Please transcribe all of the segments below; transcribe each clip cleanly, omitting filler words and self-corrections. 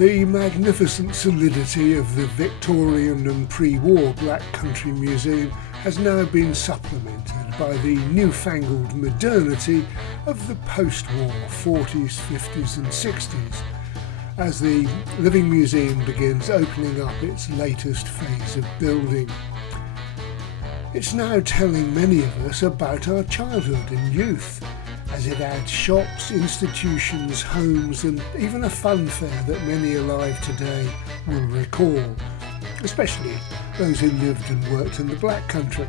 The magnificent solidity of the Victorian and pre-war Black Country Museum has now been supplemented by the newfangled modernity of the post-war 40s, 50s and 60s, as the Living Museum begins opening up its latest phase of building. It's now telling many of us about our childhood and youth, as it adds shops, institutions, homes and even a funfair that many alive today will recall, especially those who lived and worked in the Black Country.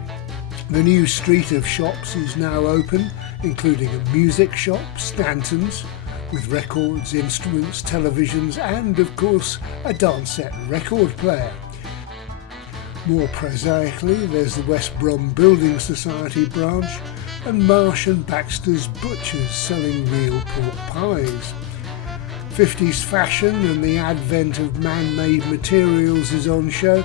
The new street of shops is now open, including a music shop, Stanton's, with records, instruments, televisions and, of course, a dance set record player. More prosaically, there's the West Brom Building Society branch and Marsh and Baxter's Butchers selling real pork pies. 50s fashion and the advent of man-made materials is on show,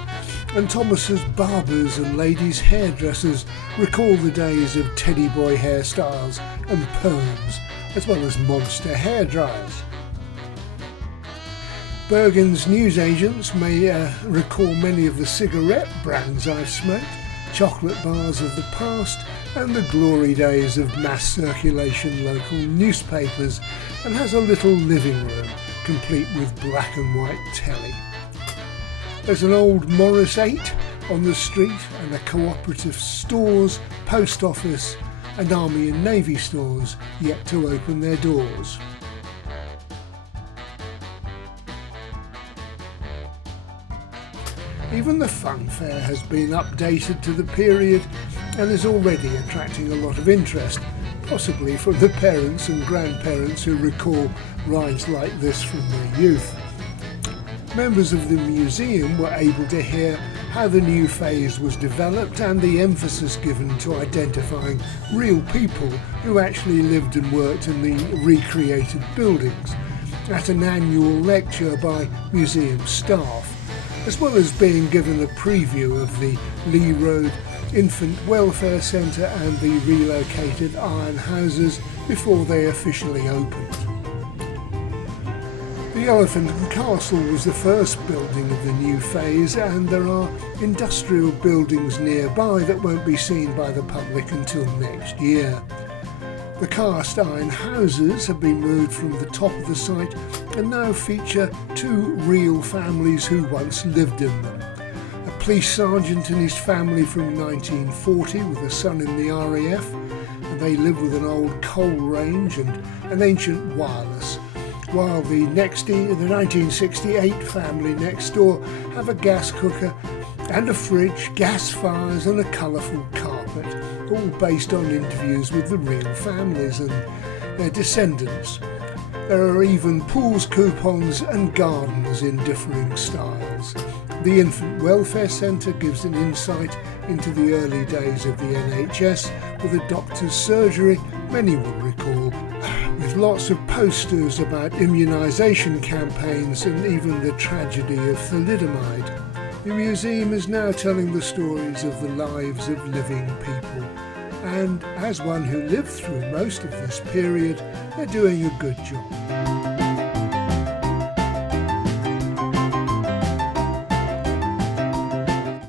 and Thomas's barbers and ladies' hairdressers recall the days of teddy boy hairstyles and perms, as well as monster hairdryers. Bergen's newsagents may recall many of the cigarette brands I've smoked, chocolate bars of the past and the glory days of mass circulation local newspapers, and has a little living room complete with black and white telly. There's an old Morris 8 on the street and a cooperative stores, post office and Army and Navy stores yet to open their doors. Even the funfair has been updated to the period and is already attracting a lot of interest, possibly from the parents and grandparents who recall rides like this from their youth. Members of the museum were able to hear how the new phase was developed and the emphasis given to identifying real people who actually lived and worked in the recreated buildings at an annual lecture by museum staff, as well as being given a preview of the Lee Road Infant Welfare Centre and the relocated iron houses before they officially opened. The Elephant and Castle was the first building of the new phase, and there are industrial buildings nearby that won't be seen by the public until next year. The cast iron houses have been moved from the top of the site and now feature two real families who once lived in them. A police sergeant and his family from 1940 with a son in the RAF, and they live with an old coal range and an ancient wireless, while the 1968 family next door have a gas cooker and a fridge, gas fires and a colourful carpet, all based on interviews with the real families and their descendants. There are even pools, coupons and gardens in differing styles. The Infant Welfare Centre gives an insight into the early days of the NHS with a doctor's surgery, many will recall, with lots of posters about immunisation campaigns and even the tragedy of thalidomide. The museum is now telling the stories of the lives of living people, and as one who lived through most of this period, they're doing a good job.